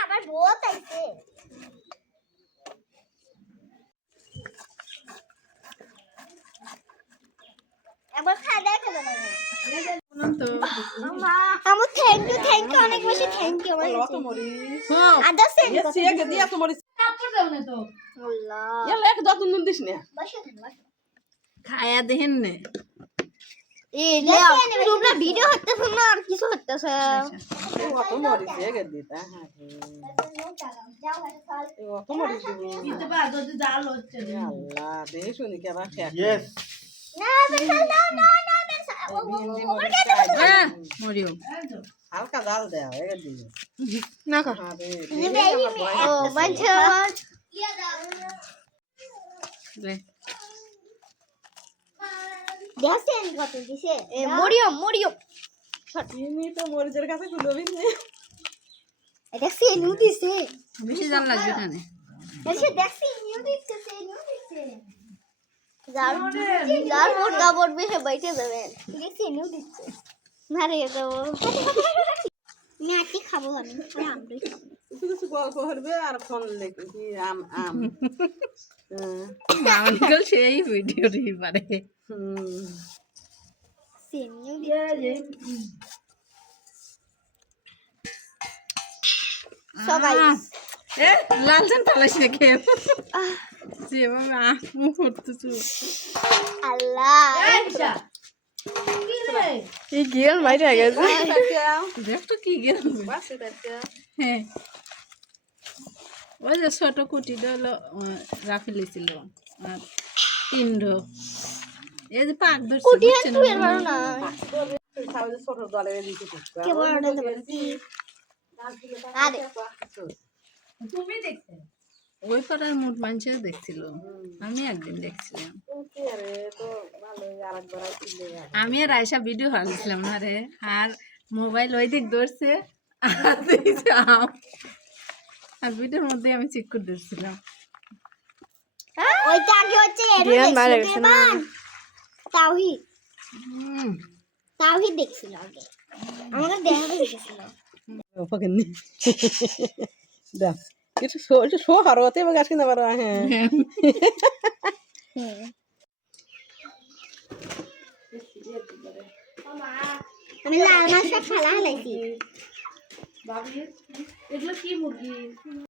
আবার বহুত আইছে আবার খাওয়া খেতে পারবে আমার থ্যাংক ইউ অনেক বেশি থ্যাংক ইউ আমার আদা সেন্ড করতে দিয়া তোমার কাপড় দাও না তো আল্লাহ এলা এক দাও তুমি দিস না বসে খায়া দেখেন না এই লে তোমরা ভিডিও করতেছ না আর কিছু করতেছ কত মরিস এগে দিতা হ্যাঁ কত মরিস দিতে বা যদি জাল হচ্ছে আল্লাহ দেই শুনি কে বা খেয়া यस না বেসাল না মরিও হালকা জাল দাও এগে দিও না কা ও বাচ্চা ইয়া দাও লে দেখেন কত দিছে মরিয়ম তুমি তো মরিজের কাছে খুলবি না এটা সে নিউ দিছে বেশি জান লাগবে এখানে এসে দেখছি নিউ দিছে যার মোট কাপড় বেশি বাইতে যাবেন দেখছি নিউ দিছে না রে তো নাটি খাবো আমি আমরাই খাবো কিছু গল্প করবে আর ফোন লেখে কি আম আঙ্কেল সেই ভিডিও রি পারে সেমিও দিয়ে সবাই এ লালজন তালাশ রেখে যে বাবা মুখ করতেছো আল্লাহ আচ্ছা কি রে এই গেল বাইরে আগে দেখ তো কি গেল বাসে দেখতে হ্যাঁ ওই যে ছোট কুটি দলো রাখি লিছিল আর তিনডো এই যে পাক ধরছে কুটি তুই এর মারো না খাওয়া যে ছোট দলে দিতে কে বড়টা দেবি আরে তুমি দেখতে ওই পাড়ার মোট মানুষের দেখছিল আমি একদিন দেখছিলাম আমি আর আয়সা ভিডিও হারছিলাম না রে আর মোবাইল ওই দিক ধরছে আর ভিডিওর মধ্যে আমি চেক করে ধরছিলাম ওইটা আগে হচ্ছে তাওহিদ দেখছিল আগে আমাকে দেখা দেখছিল দেখ কিছু শো হারতে এবং গাছ কিনা পারো হ্যাঁ আমি লাল মাছ খেলা হালাইছি এগুলো কি মুরগি